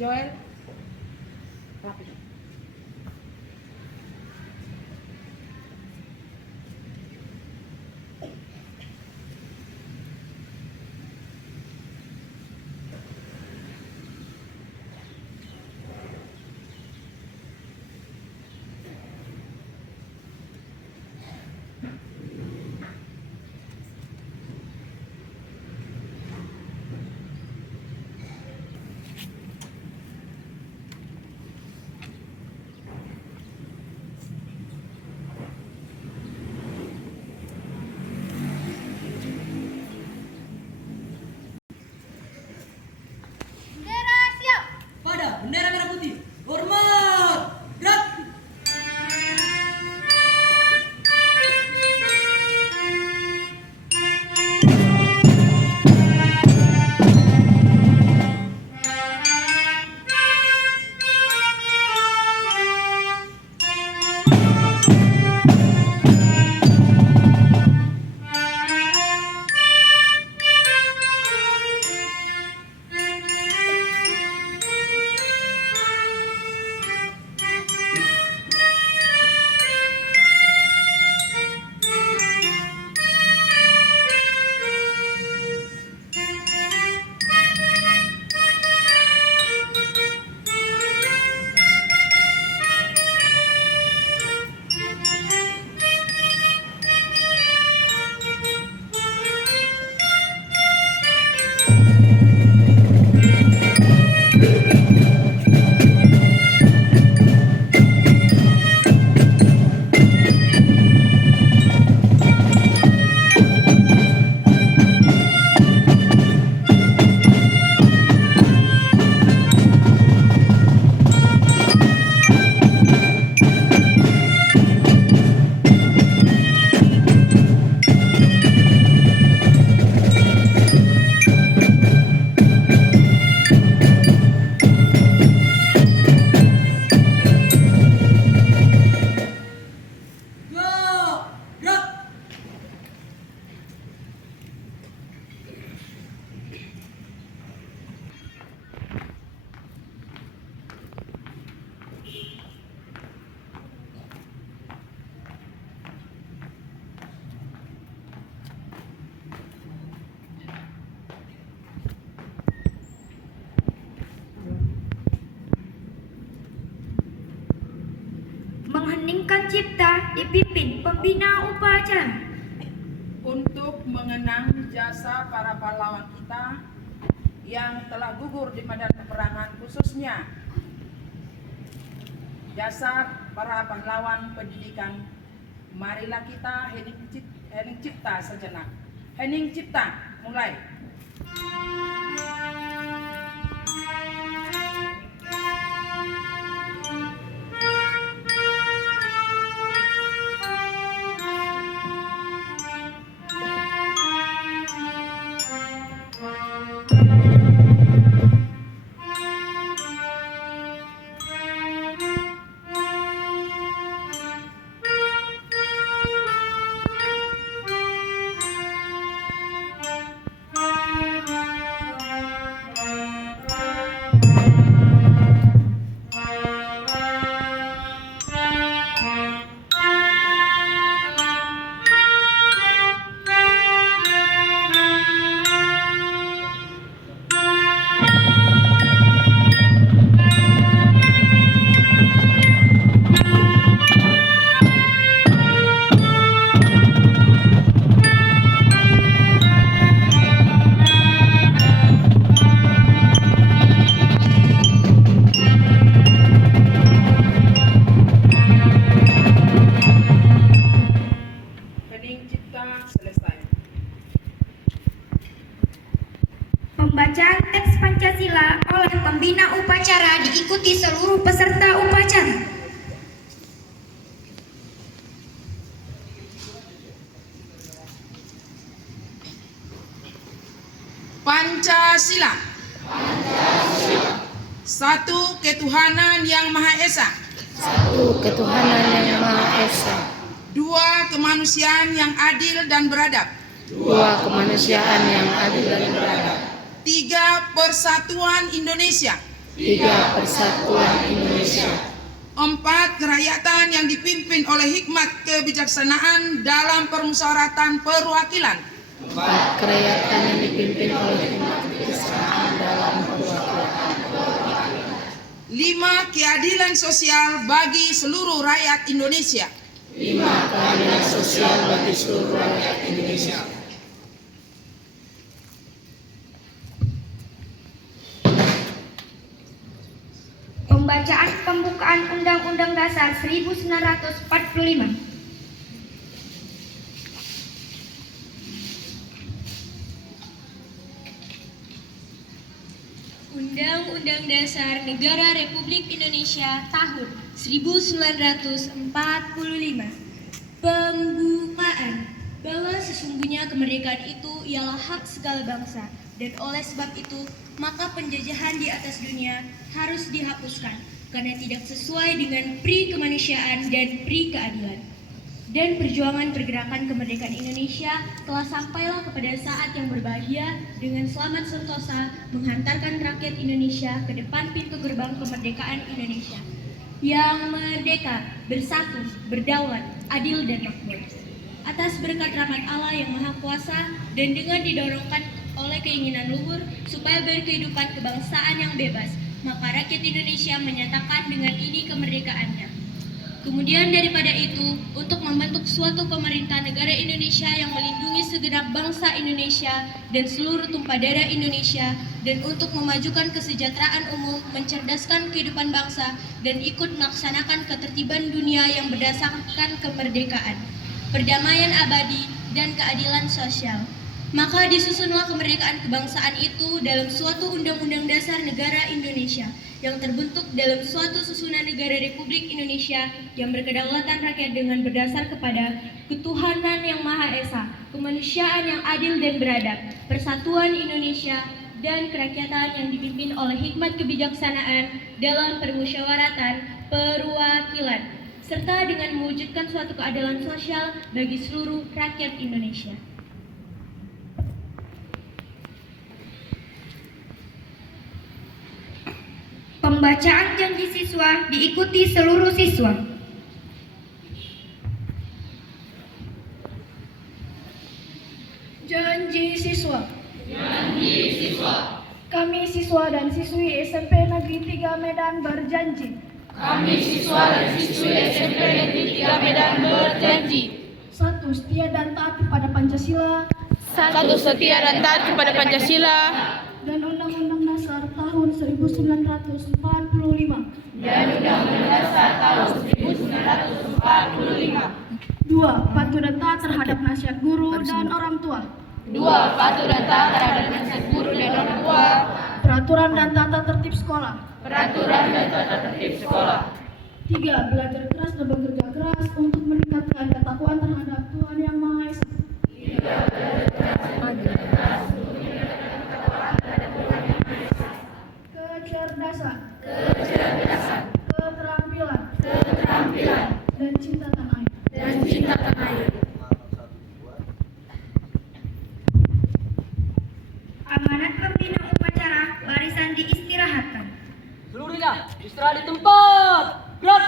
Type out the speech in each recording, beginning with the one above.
Joel, rapi. Bendera siap. Pada bendera merah putih. Hormat. Gerak. Gerak. Mengheningkan cipta dipimpin pembina upacara. Untuk mengenang jasa para pahlawan kita yang telah gugur di medan peperangan, khususnya jasa para pahlawan pendidikan, marilah kita hening cipta sejenak. Hening cipta, mulai. Pembacaan teks Pancasila oleh pembina upacara diikuti seluruh peserta upacara. Pancasila. Satu ketuhanan yang Maha Esa. Satu ketuhanan yang Maha Esa. Dua kemanusiaan yang adil dan beradab. Dua kemanusiaan yang adil dan beradab. Tiga persatuan Indonesia. 3. Persatuan Indonesia. 4. Kerakyatan yang dipimpin oleh hikmat kebijaksanaan dalam permusyawaratan perwakilan. 4. Kerakyatan yang dipimpin oleh hikmat kebijaksanaan dalam perwakilan. 5. Keadilan sosial bagi seluruh rakyat Indonesia. 5. Keadilan sosial bagi seluruh rakyat Indonesia. Pembacaan pembukaan Undang-Undang Dasar 1945. Undang-Undang Dasar Negara Republik Indonesia tahun 1945. Pembukaan bahwa sesungguhnya kemerdekaan itu ialah hak segala bangsa, dan oleh sebab itu maka penjajahan di atas dunia harus dihapuskan karena tidak sesuai dengan pri kemanusiaan dan pri keadilan. Dan perjuangan pergerakan kemerdekaan Indonesia telah sampailah kepada saat yang berbahagia dengan selamat sentosa menghantarkan rakyat Indonesia ke depan pintu gerbang kemerdekaan Indonesia yang merdeka, bersatu, berdaulat, adil dan makmur. Atas berkat rahmat Allah yang Maha Kuasa dan dengan didorongkan oleh keinginan luhur supaya berkehidupan kebangsaan yang bebas, maka rakyat Indonesia menyatakan dengan ini kemerdekaannya. Kemudian daripada itu, untuk membentuk suatu pemerintah negara Indonesia yang melindungi segenap bangsa Indonesia dan seluruh tumpah darah Indonesia, dan untuk memajukan kesejahteraan umum, mencerdaskan kehidupan bangsa, dan ikut melaksanakan ketertiban dunia yang berdasarkan kemerdekaan, perdamaian abadi, dan keadilan sosial. Maka disusunlah kemerdekaan kebangsaan itu dalam suatu Undang-Undang Dasar Negara Indonesia yang terbentuk dalam suatu susunan negara Republik Indonesia yang berkedaulatan rakyat dengan berdasar kepada ketuhanan yang Maha Esa, kemanusiaan yang adil dan beradab, persatuan Indonesia, dan kerakyatan yang dipimpin oleh hikmat kebijaksanaan dalam permusyawaratan perwakilan, serta dengan mewujudkan suatu keadilan sosial bagi seluruh rakyat Indonesia. Pembacaan janji siswa diikuti seluruh siswa. Janji siswa. Kami siswa dan siswi SMP Negeri 3 Medan berjanji. Satu, setia dan taat kepada Pancasila 1. Setia dan taat kepada Pancasila dan Undang-Undang Dasar tahun 1945. 2. Patuh dan taat terhadap nasihat guru dan orang tua. 2. Patuh dan taat terhadap nasihat guru dan orang tua. Peraturan dan tata tertib sekolah. Peraturan dan tata tertib sekolah. 3. Belajar keras dan bekerja keras untuk meningkatkan ketakwaan terhadap Tuhan Yang Maha Esa. Kecerdasan. Keterampilan. Dan cinta tanah air. Amanat pembina upacara barisan diistirahatkan. Seluruhnya istirahat di tempat. Gerak.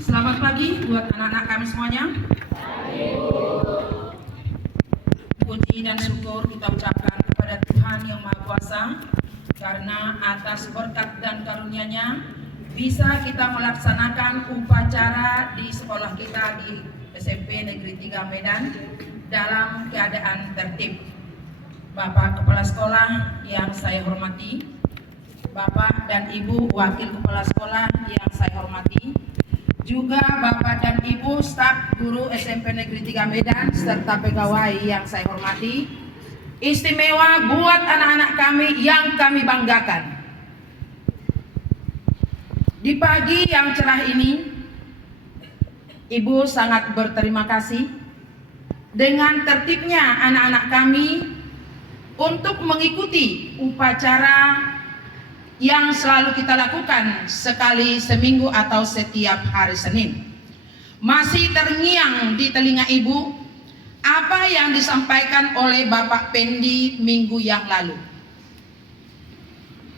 Selamat pagi buat anak-anak kami semuanya. Puji dan syukur kita ucapkan kepada Tuhan Yang Maha Kuasa karena atas berkat dan karunia-Nya bisa kita melaksanakan upacara di sekolah kita di SMP Negeri 3 Medan dalam keadaan tertib. Bapak Kepala Sekolah yang saya hormati, Bapak dan Ibu Wakil Kepala Sekolah yang saya hormati, juga Bapak dan Ibu staf guru SMP Negeri 3 Medan serta pegawai yang saya hormati, istimewa buat anak-anak kami yang kami banggakan. Di pagi yang cerah ini, Ibu sangat berterima kasih dengan tertibnya anak-anak kami untuk mengikuti upacara yang selalu kita lakukan sekali seminggu atau setiap hari Senin. Masih terngiang di telinga Ibu apa yang disampaikan oleh Bapak Pendi minggu yang lalu.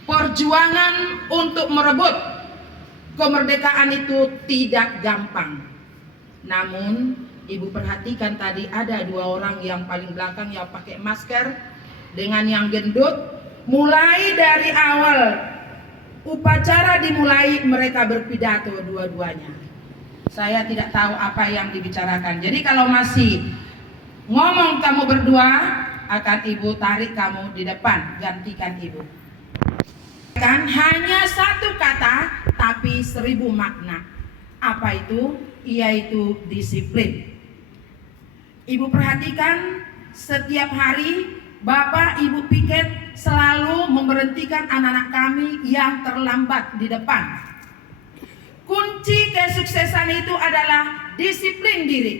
Perjuangan untuk merebut kemerdekaan itu tidak gampang. Namun Ibu perhatikan tadi ada 2 orang yang paling belakang yang pakai masker dengan yang gendut. Mulai dari awal upacara dimulai mereka berpidato dua-duanya. Saya tidak tahu apa yang dibicarakan. Jadi kalau masih ngomong kamu berdua, akan Ibu tarik kamu di depan, gantikan Ibu. Kan hanya 1 kata tapi 1000 makna. Apa itu? Yaitu disiplin. Ibu perhatikan setiap hari Bapak Ibu piket selalu memberhentikan anak-anak kami yang terlambat di depan. Kunci kesuksesan itu adalah disiplin diri.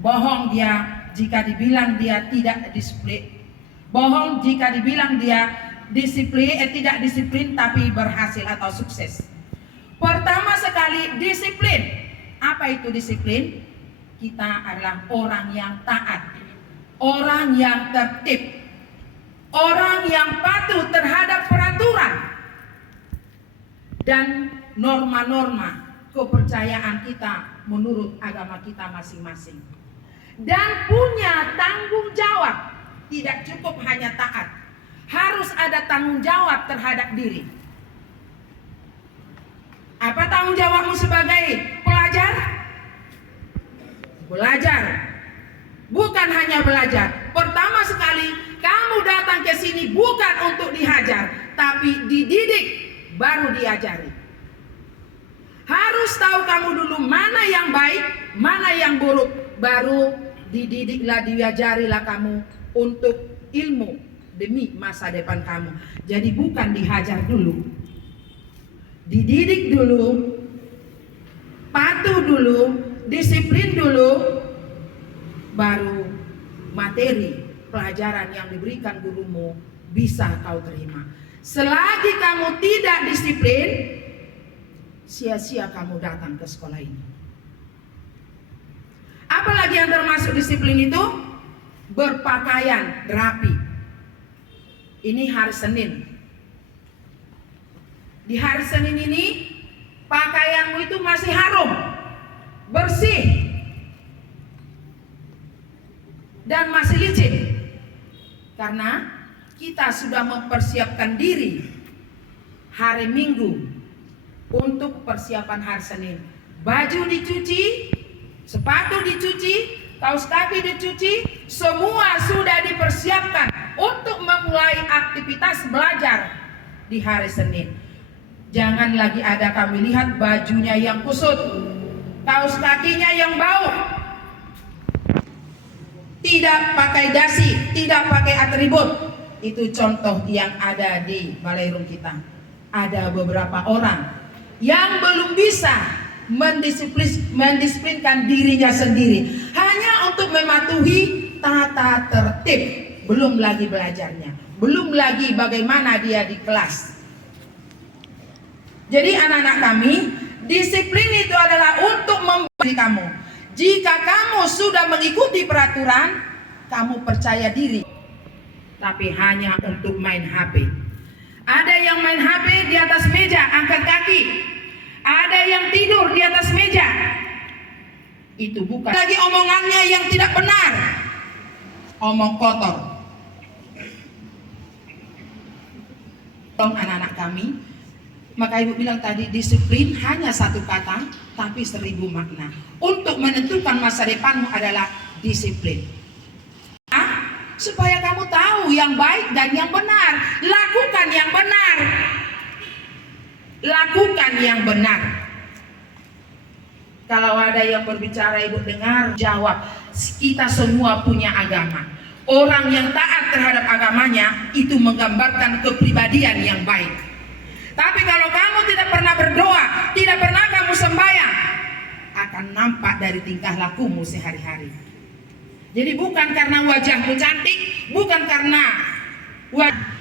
Bohong dia jika dibilang dia tidak disiplin. Bohong jika dibilang dia tidak disiplin tapi berhasil atau sukses. Pertama sekali disiplin. Apa itu disiplin? Kita adalah orang yang taat, orang yang tertib, orang yang patuh terhadap peraturan dan norma-norma kepercayaan kita menurut agama kita masing-masing. Dan punya tanggung jawab, tidak cukup hanya taat, harus ada tanggung jawab terhadap diri. Apa tanggung jawabmu sebagai pelajar? Belajar. Bukan hanya belajar. Pertama sekali kamu datang ke sini bukan untuk dihajar, tapi dididik, baru diajari. Harus tahu kamu dulu mana yang baik, mana yang buruk, baru dididiklah, diajarilah kamu untuk ilmu demi masa depan kamu. Jadi bukan dihajar dulu, dididik dulu, patuh dulu, disiplin dulu, baru materi pelajaran yang diberikan gurumu bisa kau terima. Selagi kamu tidak disiplin, sia-sia kamu datang ke sekolah ini. Apalagi yang termasuk disiplin itu? Berpakaian rapi. Ini hari Senin. Di hari Senin ini pakaianmu itu masih harum, bersih, dan masih licin. Karena kita sudah mempersiapkan diri hari Minggu untuk persiapan hari Senin. Baju dicuci, sepatu dicuci, kaos kaki dicuci, semua sudah dipersiapkan untuk memulai aktivitas belajar di hari Senin. Jangan lagi ada kami lihat bajunya yang kusut, kaos kakinya yang bau, tidak pakai dasi, tidak pakai atribut. Itu contoh yang ada di Balairum kita. Ada beberapa orang yang belum bisa mendisiplinkan dirinya sendiri hanya untuk mematuhi tata tertib, belum lagi belajarnya, belum lagi bagaimana dia di kelas. Jadi anak-anak kami, disiplin itu adalah untuk memberi kamu. Jika kamu sudah mengikuti peraturan, kamu percaya diri. Tapi hanya untuk main HP. Ada yang main HP di atas meja, angkat kaki. Ada yang tidur di atas meja. Itu bukan lagi omongannya yang tidak benar. Omong kotor. Anak-anak kami, maka ibu bilang tadi, disiplin hanya 1 kata, tapi 1000 makna. Untuk menentukan masa depanmu adalah disiplin. Supaya kamu tahu yang baik dan yang benar. Lakukan yang benar. Lakukan yang benar. Kalau ada yang berbicara ibu dengar, jawab. Kita semua punya agama. Orang yang taat terhadap agamanya itu menggambarkan kepribadian yang baik. Tapi kalau kamu tidak pernah berdoa, tidak pernah kamu sembahyang, akan nampak dari tingkah lakumu sehari-hari. Jadi bukan karena wajahmu cantik, bukan karena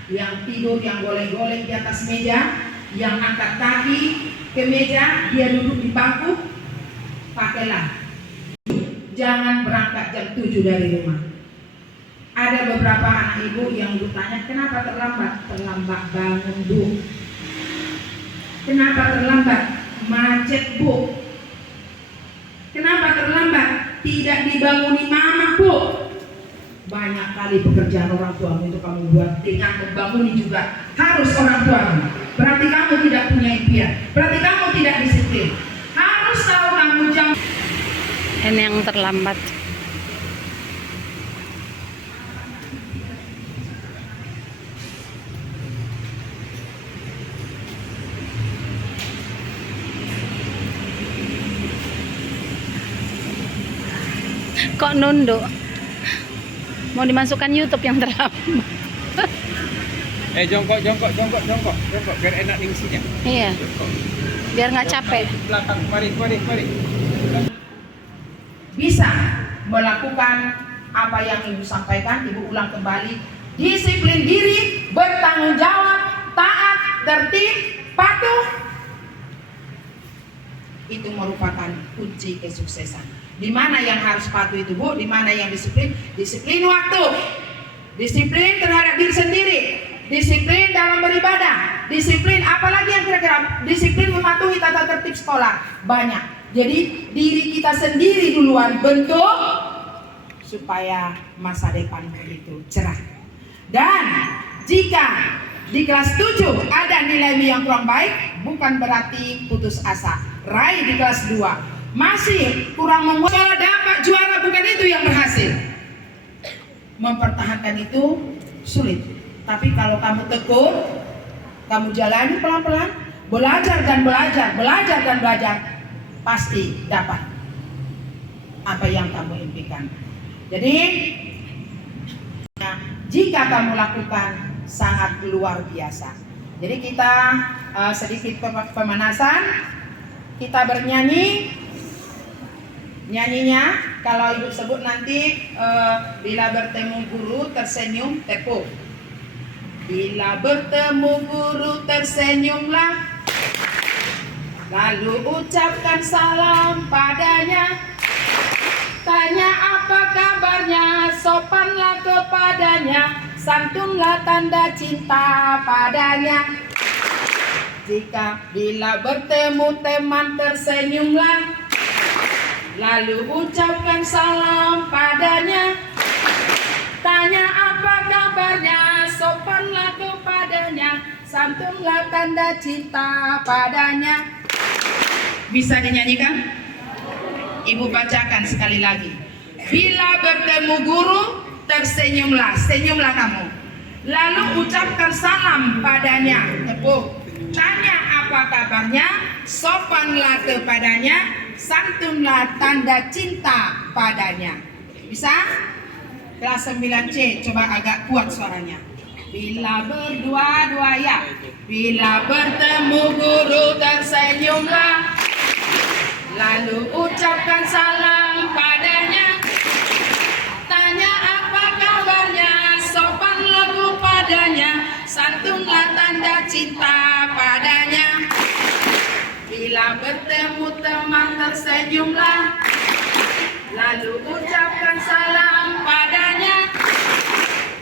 yang tidur, yang goleng-goleng di atas meja, yang angkat kaki ke meja, dia duduk di bangku, pakailah jangan berangkat jam 7 dari rumah. Ada beberapa anak ibu yang ibu tanya, kenapa terlambat? Terlambat bangun, Bu. Kenapa terlambat? Macet, Bu. Kenapa terlambat? Tidak dibanguni mama, Bu. Banyak kali pekerjaan orang tua untuk kamu buat. Dengan membanguni juga harus orang tua. Berarti kamu tidak punya impian. Berarti kamu tidak disiplin. Harus tahu kamu jam. Ini yang terlambat. Kok nunduk? Mau dimasukkan YouTube yang terlambat. Jongkok biar enak ningsinya. Iya. Biar nggak capek. Belakang, mari. Bisa melakukan apa yang ibu sampaikan, ibu ulang kembali. Disiplin diri, bertanggung jawab, taat, tertib, patuh. Itu merupakan kunci kesuksesan. Di mana yang harus patuh itu, Bu? Di mana yang disiplin? Disiplin waktu, disiplin terhadap diri sendiri, disiplin dalam beribadah, disiplin apalagi yang kira-kira, disiplin mematuhi tata tertib sekolah. Banyak. Jadi diri kita sendiri duluan bentuk supaya masa depan itu cerah. Dan jika di kelas 7 ada nilai yang kurang baik, bukan berarti putus asa. Raih di kelas 2. Masih kurang menguasai, dapat juara, bukan itu yang berhasil. Mempertahankan itu sulit. Tapi kalau kamu tekun, kamu jalani pelan-pelan, belajar, pasti dapat apa yang kamu impikan. Jadi jika kamu lakukan sangat luar biasa. Jadi kita sedikit pemanasan, kita bernyanyi. Nyanyinya kalau ibu sebut nanti bila bertemu guru tersenyum tepuk. Bila bertemu guru tersenyumlah, lalu ucapkan salam padanya. Tanya apa kabarnya, sopanlah kepadanya, santunlah tanda cinta padanya. Jika bila bertemu teman tersenyumlah, lalu ucapkan salam padanya. Tanya apa kabarnya, sopanlah kepadanya, santunlah tanda cinta padanya. Bisa dinyanyikan? Ibu bacakan sekali lagi. Bila bertemu guru, tersenyumlah, senyumlah kamu. Lalu ucapkan salam padanya, tepuk. Tanya apa kabarnya, sopanlah kepadanya, santunlah tanda cinta padanya. Bisa? Kelas 9C, coba agak kuat suaranya. Bila berdua-dua ya, bila bertemu guru tersenyumlah, lalu ucapkan salam padanya. Tanya apa kabarnya, sopanlah kepadanya, santunlah tanda cinta padanya. Bila bertemu teman tersenyumlah, lalu ucapkan salam padanya.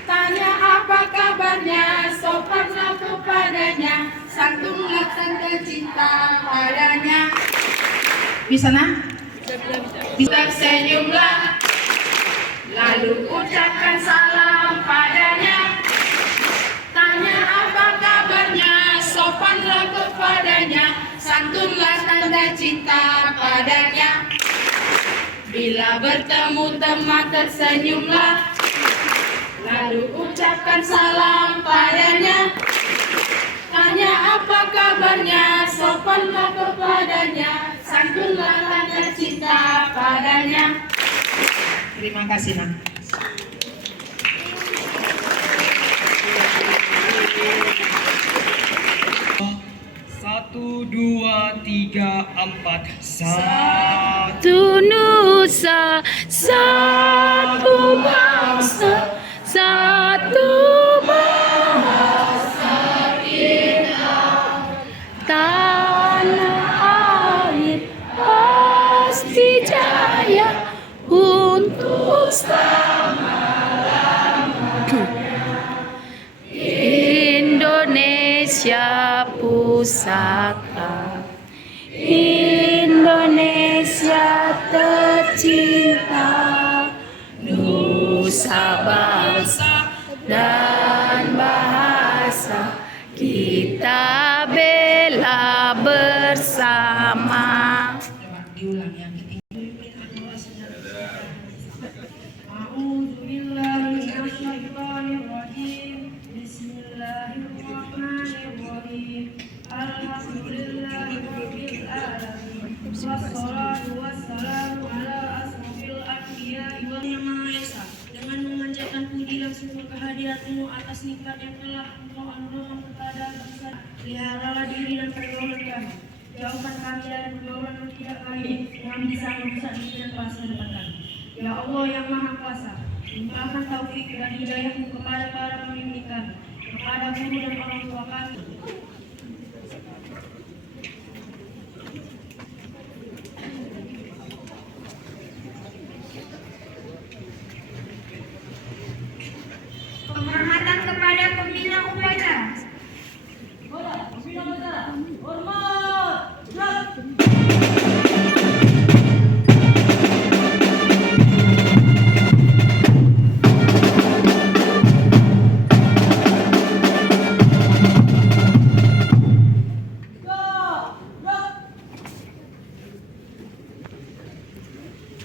Tanya apa kabarnya, sopanlah kepadanya, santunlah tanda cinta padanya. Bisa nak? Bisa. Tersenyumlah, lalu ucapkan salam padanya. Tanya apa kabarnya, sopanlah kepadanya, santunlah tanda cinta padanya. Bila bertemu teman tersenyumlah, lalu ucapkan salam padanya. Tanya apa kabarnya, sopanlah kepadanya, santunlah tanda cinta padanya. Terima kasih, Nak. Satu, dua, tiga, empat. Satu nusa, satu bangsa, satu bahasa kita. Tanah air pasti jaya. pusaka. Indonesia tercinta, nusa bangsa dan bahasa kita bela bersama. Coba diulang yang ketiga. Bismillahirrahmanirrahim. Alhamdulillahirabbil alamin. Wassalatu wassalamu ala asrofil anbiya'i wal Maha Esa. Dengan memanjatkan puji dan syukur kehadiratmu atas nikmat yang telah Engkau anugerahkan kepada bangsa. Peliharalah diri dan pergaulan kami. Jauhkan kami dari pergaulan yang tidak baik yang bisa merusak diri dan masa depan kami. Ya Allah yang Maha Kuasa, limpahkan taufik dan hidayahmu kepada para pemimpin kami, kepada guru dan orang tua kami. Penghormatan kepada pembina upacara.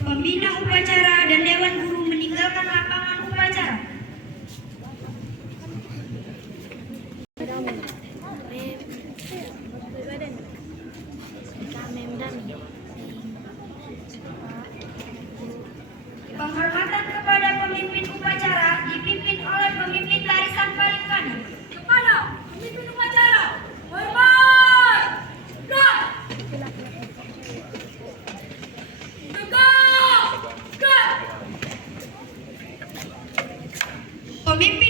Pembina upacara dan Dewan Guru meninggalkan lapangan upacara. Penghormatan kepada pemimpin upacara dipimpin oleh pemimpin barisan paling kanan. Kepada pemimpin upacara, hormat! Gerak! Tegak! Gerak! Pemimpin